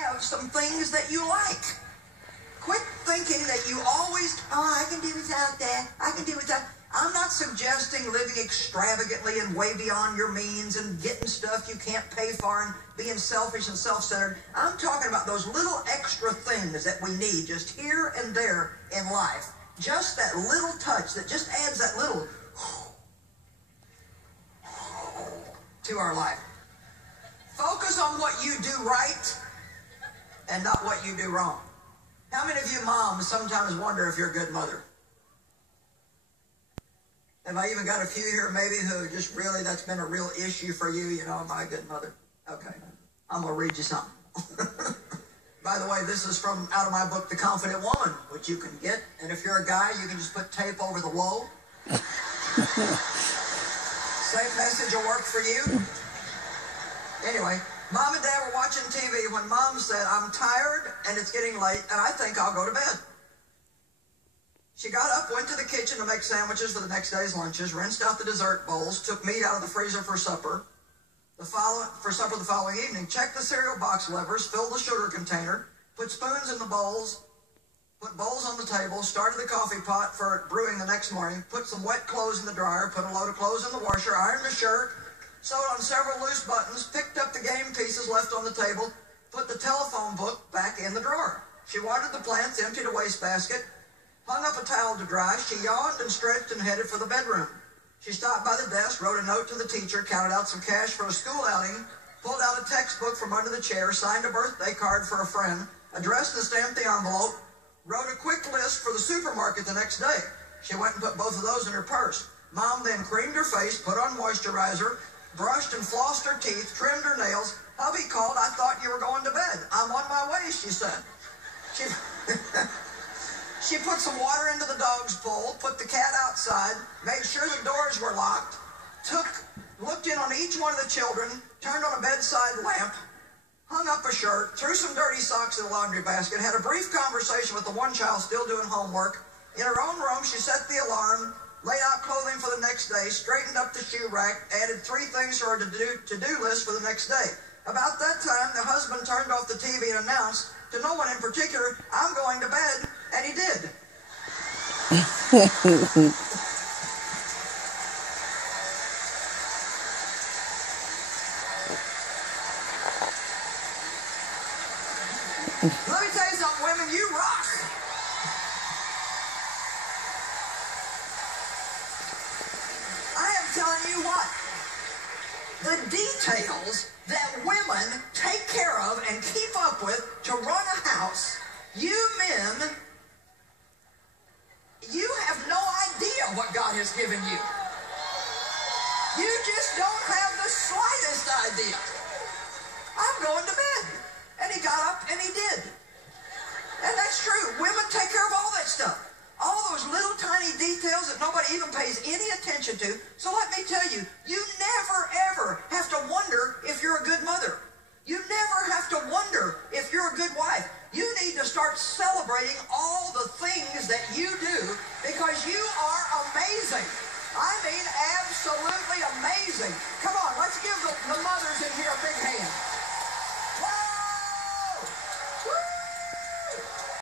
have some things that you like. Quit thinking that you always, I can do without that, I can do without. I'm not suggesting living extravagantly and way beyond your means and getting stuff you can't pay for and being selfish and self-centered. I'm talking about those little extra things that we need just here and there in life. Just that little touch that just adds that little to our life. Focus on what you do right and not what you do wrong. How many of you moms sometimes wonder if you're a good mother? Have I even got a few here maybe who just really, that's been a real issue for you? You know, am I a good mother? Okay, I'm going to read you something. By the way, this is from out of my book, The Confident Woman, which you can get. And if you're a guy, you can just put tape over the woe. Same message will work for you. Anyway, Mom and Dad were watching TV when Mom said, I'm tired and it's getting late and I think I'll go to bed. She got up, went to the kitchen to make sandwiches for the next day's lunches, rinsed out the dessert bowls, took meat out of the freezer for supper. The following evening, checked the cereal box levers, filled the sugar container, put spoons in the bowls, put bowls on the table, started the coffee pot for brewing the next morning, put some wet clothes in the dryer, put a load of clothes in the washer, ironed the shirt, sewed on several loose buttons, picked up the game pieces left on the table, put the telephone book back in the drawer. She watered the plants, emptied a wastebasket, hung up a towel to dry. She yawned and stretched and headed for the bedroom. She stopped by the desk, wrote a note to the teacher, counted out some cash for a school outing, pulled out a textbook from under the chair, signed a birthday card for a friend, addressed and stamped the envelope, wrote a quick list for the supermarket the next day. She went and put both of those in her purse. Mom then creamed her face, put on moisturizer, brushed and flossed her teeth, trimmed her nails. Hubby called. I thought you were going to bed. I'm on my way, she said. She put some water into the dog's bowl, put the cat outside, made sure the doors were locked, looked in on each one of the children, turned on a bedside lamp, hung up a shirt, threw some dirty socks in the laundry basket, had a brief conversation with the one child still doing homework. In her own room, she set the alarm, laid out clothing for the next day, straightened up the shoe rack, added 3 things to her to-do list for the next day. About that time, the husband turned off the TV and announced, to no one in particular, I'm going to bed, and he did. Let me tell you something, women, you rock. I am telling you what, the details that women take care of and keep up with to run a house, you men, you have no idea what God has given you. You just don't have the slightest idea. I'm going to bed. And he got up and he did. And that's true. Women take care of all that stuff. All those little tiny details that nobody even pays any attention to. So let me tell you,